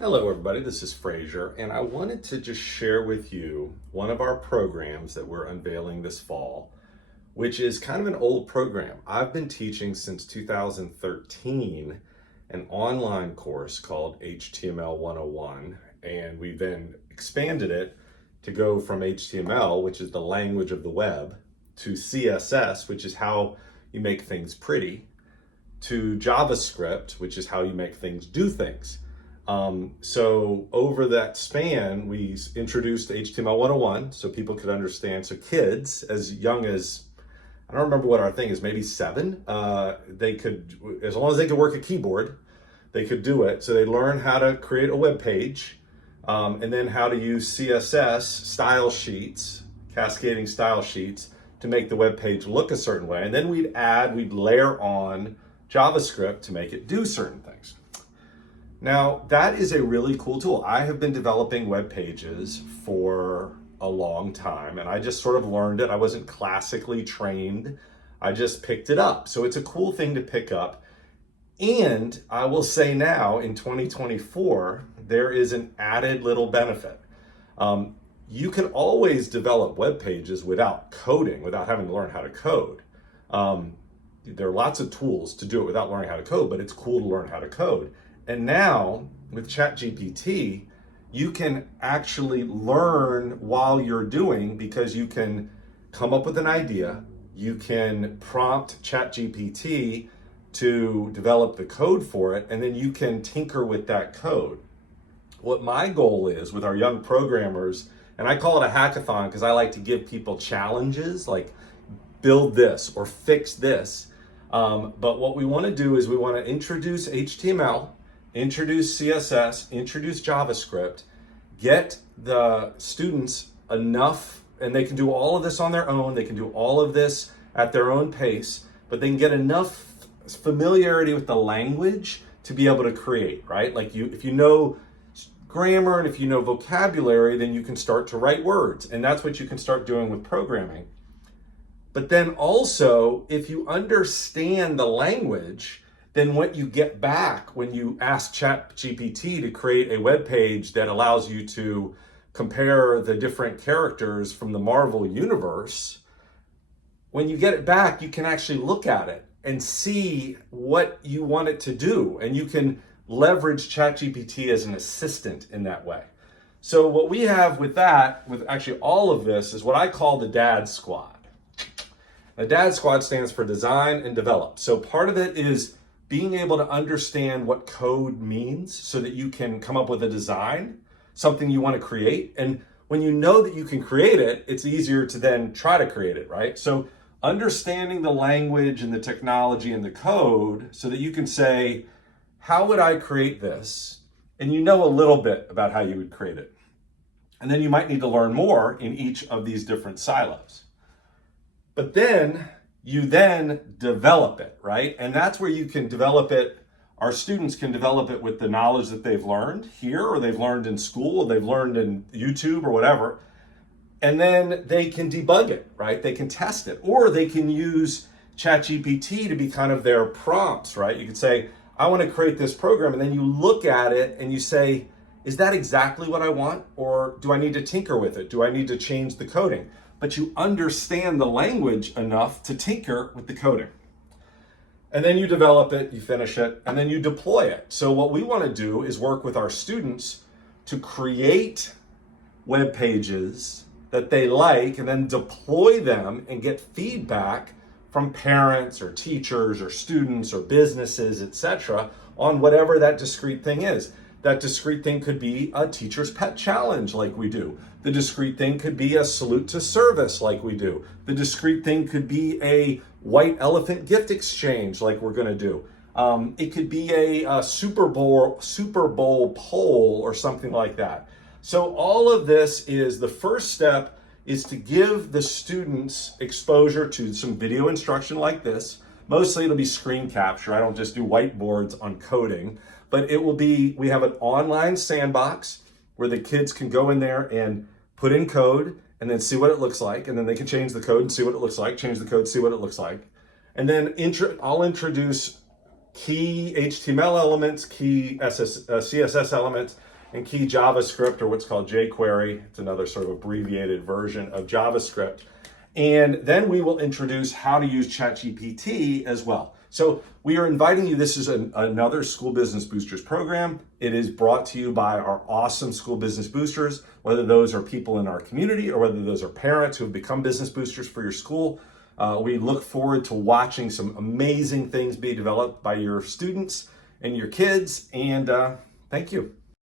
Hello, everybody. This is Fraser, and I wanted to just share with you one of our programs that we're unveiling this fall, which is kind of an old program. I've been teaching since 2013 an online course called HTML 101, and we then expanded it to go from HTML, which is the language of the web, to CSS, which is how you make things pretty, to JavaScript, which is how you make things do things. So over that span, we introduced HTML 101 so people could understand. So kids as young as, I don't remember what our thing is, maybe 7, they could, as long as they could work a keyboard, they could do it. So they learn how to create a web page, and then how to use CSS style sheets, cascading style sheets to make the web page look a certain way. And then we'd layer on JavaScript to make it do certain things. Now, that is a really cool tool. I have been developing web pages for a long time, and I just sort of learned it. I wasn't classically trained. I just picked it up. So it's a cool thing to pick up. And I will say now, in 2024, there is an added little benefit. You can always develop web pages without coding, without having to learn how to code. There are lots of tools to do it without learning how to code, but it's cool to learn how to code. And now with ChatGPT, you can actually learn while you're doing, because you can come up with an idea, you can prompt ChatGPT to develop the code for it, and then you can tinker with that code. What my goal is with our young programmers, and I call it a hackathon because I like to give people challenges like build this or fix this. But what we want to do is we want to introduce HTML, introduce CSS, introduce JavaScript, get the students enough, and they can do all of this on their own, they can do all of this at their own pace, but they can get enough familiarity with the language to be able to create, right? Like if you know grammar and if you know vocabulary, then you can start to write words, and that's what you can start doing with programming. But then also, if you understand the language, then what you get back when you ask ChatGPT to create a web page that allows you to compare the different characters from the Marvel universe, when you get it back, you can actually look at it and see what you want it to do. And you can leverage ChatGPT as an assistant in that way. So what we have with that, with actually all of this, is what I call the DAD Squad. The DAD Squad stands for Design and Develop. So part of it is being able to understand what code means so that you can come up with a design, something you want to create. And when you know that you can create it, it's easier to then try to create it, right? So understanding the language and the technology and the code so that you can say, how would I create this? And you know a little bit about how you would create it. And then you might need to learn more in each of these different silos. But then you then develop it, right? And that's where you can develop it. Our students can develop it with the knowledge that they've learned here, or they've learned in school, or they've learned in YouTube or whatever. And then they can debug it, right? They can test it, or they can use ChatGPT to be kind of their prompts, right? You could say, I want to create this program. And then you look at it and you say, is that exactly what I want? Or do I need to tinker with it? Do I need to change the coding? But you understand the language enough to tinker with the coding. And then you develop it, you finish it, and then you deploy it. So what we want to do is work with our students to create web pages that they like, and then deploy them and get feedback from parents or teachers or students or businesses, etc., on whatever that discrete thing is. That discrete thing could be a teacher's pet challenge like we do. The discrete thing could be a salute to service like we do. The discrete thing could be a white elephant gift exchange like we're going to do. It could be a Super Bowl poll or something like that. So all of this is, the first step is to give the students exposure to some video instruction like this. Mostly it'll be screen capture. I don't just do whiteboards on coding, but it will be, we have an online sandbox where the kids can go in there and put in code and then see what it looks like. And then they can change the code and see what it looks like, change the code, see what it looks like. And then I'll introduce key HTML elements, key CSS elements, and key JavaScript, or what's called jQuery. It's another sort of abbreviated version of JavaScript. And then we will introduce how to use ChatGPT as well. So we are inviting you. This is another School Business Boosters program. It is brought to you by our awesome School Business Boosters, whether those are people in our community or whether those are parents who have become business boosters for your school. We look forward to watching some amazing things be developed by your students and your kids. And thank you.